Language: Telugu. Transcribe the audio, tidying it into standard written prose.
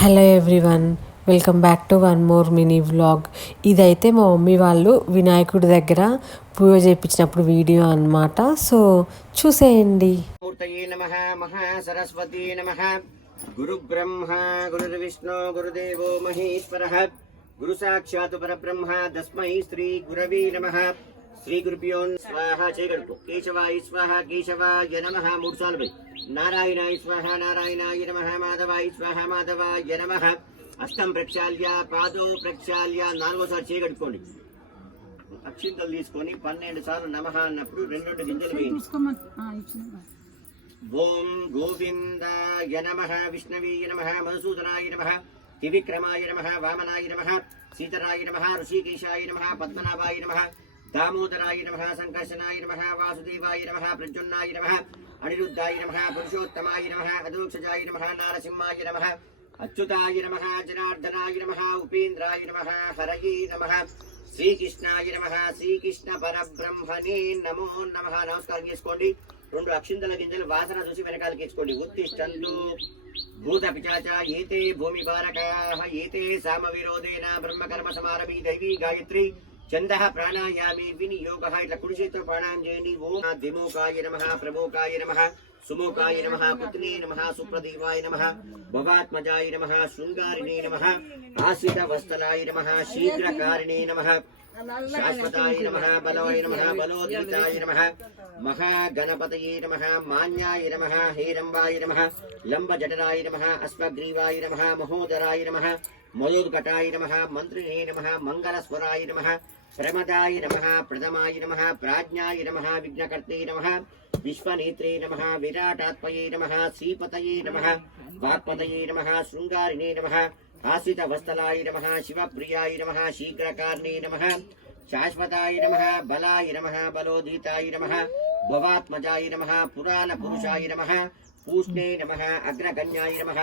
Hello everyone, welcome back to one more mini vlog. ఇదైతే మా మమ్మీ వాళ్ళు వినాయకుడి దగ్గర పూజ చేయించినప్పుడు వీడియో అన్నమాట. సో చూసేయండి. మూర్తయే నమః మహాసరస్వతీ నమః. గురు బ్రహ్మ గురుర్విష్ణు గురుదేవో మహేశ్వరః. గురు సాక్షాత్ పరబ్రహ్మ తస్మై శ్రీ గురవే నమః. శ్రీ గురుభ్యో స్వాహ. చేయగలుగు కేశవాయ స్వాహ కేశవాయ నమః. 3 సార్లు పోయి నారాయణాయ స్వాహ నారాయణాయ నమః. మాధవాయ స్వాహ మాధవాయ నమః. అష్టం ప్రక్షాళ్య పాదో ప్రక్షాళ్య 4వసారి చేయగలుగుకోండి. అక్షింతలు తీసుకొని 12 సార్లు నమః అన్నప్పుడు 2 గింజలు వేయండి. ఓం గోవిందాయ నమః విష్ణవీయ నమః మధుసూదనాయ నమః త్రివిక్రమాయ నమః వామనాయ నమః సీతరాయ నమః ఋషికేశాయ నమః పద్మనాభాయ నమః దామోదరాయ నమః సంకర్షణాయ నమః వాసుదేవాయ నమః ప్రద్యుమ్నాయ నమః అనిరుద్ధాయ నమః పురుషోత్తమాయ నమః అధోక్షజాయ నమః నారసింహాయ నమః అచ్యుతాయ నమః జనార్దనాయ నమః ఉపేంద్రాయ నమః హరయే నమః శ్రీకృష్ణాయ నమః శ్రీకృష్ణ పరబ్రహ్మణే నమో నమః. నమస్కారం చేసుకోండి. 2 అక్షింతల గింజలు వాసన చూసి వెనకాలకి ఇచ్చుకోండి. ఉత్తిష్టంతు భూత పిచాచ ఏతే భూమి బారకాః ఏతే సామ విరోధేన బ్రహ్మకర్మ సమారభి దైవీ గాయత్రి చందః ప్రాణాయామి వినియోగః. ఇట్లా కుడి చేతితో ప్రాణాయామం చేయండి. ఓం ద్విముఖాయ నమః ప్రముఖాయ నమః సుముఖాయ నమః పుత్నే నమః సుప్రదీవాయ నమః భవాత్మజాయ నమః శృంగారిణే నమః ఆశ్రిత వస్తలాయ నమః శీఘ్రకారిణే నమః శాశ్వతాయ నమః బలాయ నమః బలోద్ధితాయ నమః మహాగణపతయే నమః మాన్యాయ నమః హేరంబాయ నమః లంబజఠరాయ నమః అశ్వగ్రీవాయ నమః మహోదరాయ నమః మయోద్ఘటాయ నమః మంత్రిణే నమః మంగళస్వరాయ నమః ప్రమదాయ నమః ప్రథమాయ నమః ప్రాజ్ఞాయ నమః విఘ్నకర్తే నమః విశ్వనేత్రే నమః విరాటాత్మయే నమః శ్రీపతయే నమః వాక్పతయే నమః శృంగారిణే నమః ఆశ్రిత వస్తలాయ నమః శివప్రియాయ నమః శీఘ్రకార్ణే నమః శాశ్వతాయ నమః బలాయ నమః బలోధీతాయ నమః భవాత్మజాయ నమః పురాణ పురుషాయ నమః పూష్ణే నమః అగ్రగణ్యాయ నమః